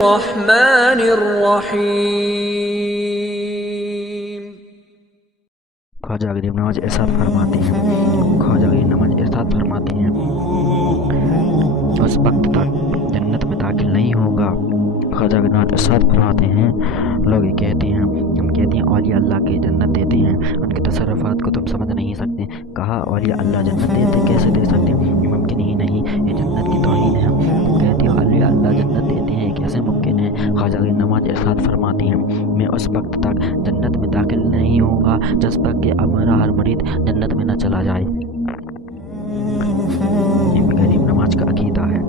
الرحمن الرحیم۔ خواجہ غریب نواز ارشاد فرماتے ہیں اس وقت تک جنت میں داخل نہیں ہوگا۔ خواجہ غریب نواز ارشاد فرماتے ہیں لوگ یہ کہتے ہیں اولیاء اللہ کے جنت دیتے ہیں، ان کے تصرفات کو تم سمجھ نہیں سکتے۔ کہا اولیاء اللہ جنت دیتے کیسے دے سکتے؟ یہ ممکن ہی نہیں، یہ جنت کی توہین ہے۔ کہتے ہیں اولیاء اللہ جنت دیتے ہیں، یہ کیسے ممکن ہے؟ خواجہ غریب نواز ارشاد فرماتے ہیں میں اس وقت تک جنت میں داخل نہیں ہوں گا جب تک کہ ہمارا ہر مرید جنت میں نہ چلا جائے۔ یہ غریب نواز کا عقیدہ ہے،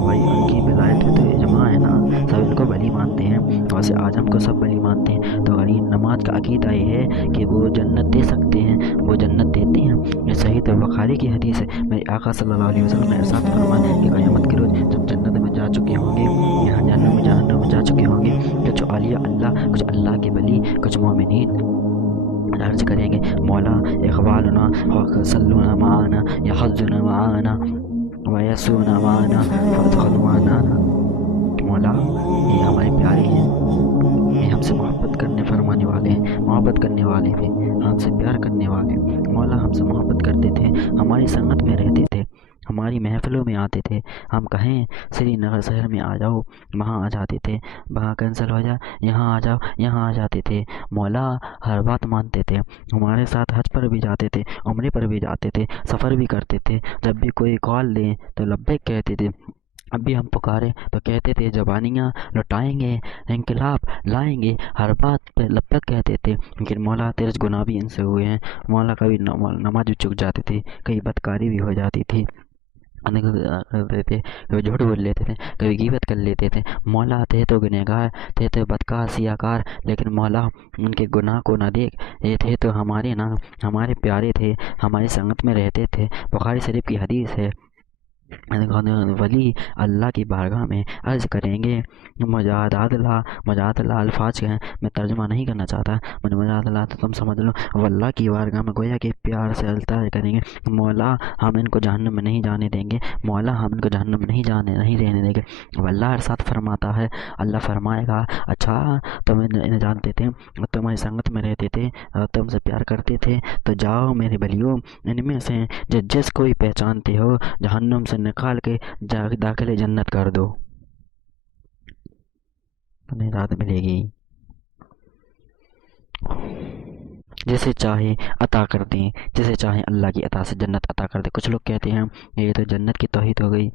وہی ان کی ولایت تو اجماع ہے نا، سب ان کو ولی مانتے ہیں، ویسے اعظم کو سب ولی مانتے ہیں۔ تو غریب نواز کا عقیدہ یہ ہے کہ وہ جنت دے سکتے ہیں، وہ جنت دیتے ہیں۔ یہ صحیح بخاری کی حدیث ہے، میرے آقا صلی اللہ علیہ وسلم نے ارشاد فرمایا کہ قیامت کے روز جب جنت میں جا چکے ہوں گے، یہاں جہنم میں جا چکے ہوں گے، کچھ اولیاء اللہ، کچھ اللہ کے ولی، کچھ مومنین عرض کریں گے مولا اخوالنا صلونا معانا یحضنا معانا ویسونا معانا فادخلوا معانا۔ مولا یہ ہمارے پیارے ہیں، یہ ہم سے محبت فرمانے والے ہیں، محبت کرنے والے تھے، ہم سے پیار کرنے والے۔ مولا ہم سے محبت کرتے تھے، ہماری سنگت میں رہتے تھے، ہماری محفلوں میں آتے تھے، ہم کہیں سری نگر شہر میں آ جاؤ وہاں آ جاتے تھے، وہاں کینسل ہو جائے یہاں آ جاؤ یہاں آ جاتے تھے۔ مولا ہر بات مانتے تھے، ہمارے ساتھ حج پر بھی جاتے تھے، عمرے پر بھی جاتے تھے، سفر بھی کرتے تھے، جب بھی کوئی کال دیں تو لبیک کہتے تھے، اب بھی ہم پکارے تو کہتے تھے زبانیاں لٹائیں گے، انقلاب لائیں گے، ہر بات پہ لبیک کہتے تھے۔ لیکن مولا تیرے گناہ بھی ان سے ہوئے ہیں مولا، کبھی نماز بھی چک جاتی تھی، کئی بدکاری بھی ہو جاتی تھی، کبھی جھوٹ بول لیتے تھے، کبھی غیبت کر لیتے تھے۔ مولا تھے تو گنہگار، تھے تو بدکار سیاکار، لیکن مولا ان کے گناہ کو نہ دیکھ، یہ تھے تو ہمارے پیارے تھے، ہماری سنگت میں رہتے تھے۔ بخاری شریف کی حدیث ہے، ولی اللہ کی بارگاہ میں عرض کریں گے مجادات اللہ الفاظ ہیں، میں ترجمہ نہیں کرنا چاہتا، مجادات اللہ تو تم سمجھ لو، وہ اللہ کی بارگاہ میں گویا کہ پیار سے التجا کریں گے مولا ہم ان کو جہنم میں نہیں جانے دیں گے، مولا ہم ان کو جہنم میں نہیں رہنے دیں گے۔ اللہ ارشاد فرماتا ہے، اللہ فرمائے گا اچھا تم انہیں جانتے تھے، تمہاری سنگت میں رہتے تھے، تم سے پیار کرتے تھے، تو جاؤ میرے بلیوں ان میں سے جس کوئی پہچانتے ہو جہنم سے نکال کے داخل جنت کر دو، تمہیں رات ملے گی، جسے چاہے عطا کر دیں، جسے چاہے اللہ کی عطا سے جنت عطا کر دے۔ کچھ لوگ کہتے ہیں یہ تو جنت کی توحید ہو گئی،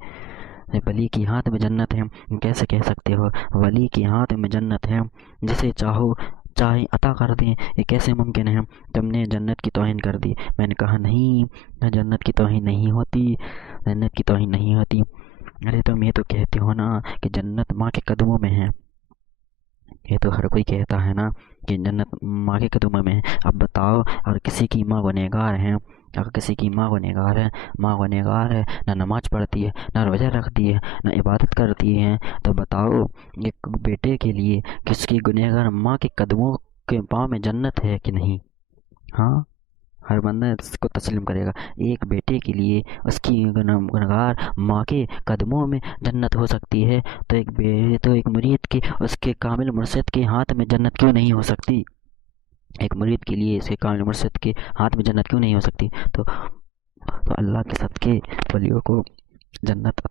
ولی کے ہاتھ میں جنت ہے، کیسے کہہ سکتے ہو؟ ولی کے ہاتھ میں جنت ہے، جسے چاہے عطا کر دیں، یہ کیسے ممکن ہے؟ تم نے جنت کی توہین کر دی۔ میں نے کہا نہیں، جنت کی توہین نہیں ہوتی، جنت کی توہین نہیں ہوتی۔ ارے تم یہ تو کہتے ہو نا کہ جنت ماں کے قدموں میں ہے، یہ تو ہر کوئی کہتا ہے نا کہ جنت ماں کے قدموں میں ہے۔ اب بتاؤ اگر کسی کی ماں گنہگار ہے، اگر کسی کی ماں گنہگار ہے، نہ نماز پڑھتی ہے، نہ روزہ رکھتی ہے، نہ عبادت کرتی ہے، تو بتاؤ ایک بیٹے کے لیے کس کی گنہگار ماں کے قدموں کے پاؤں میں جنت ہے کہ نہیں؟ ہاں ہر بندہ اس کو تسلیم کرے گا، ایک بیٹے کے لیے اس کی گنہگار ماں کے قدموں میں جنت ہو سکتی ہے، تو ایک مرید کے اس کے کامل مرشد کے ہاتھ میں جنت کیوں نہیں ہو سکتی؟ ایک مرید کے لیے اس کے کامل مرشد کے ہاتھ میں جنت کیوں نہیں ہو سکتی؟ تو اللہ کے صدقے ولیوں کو جنت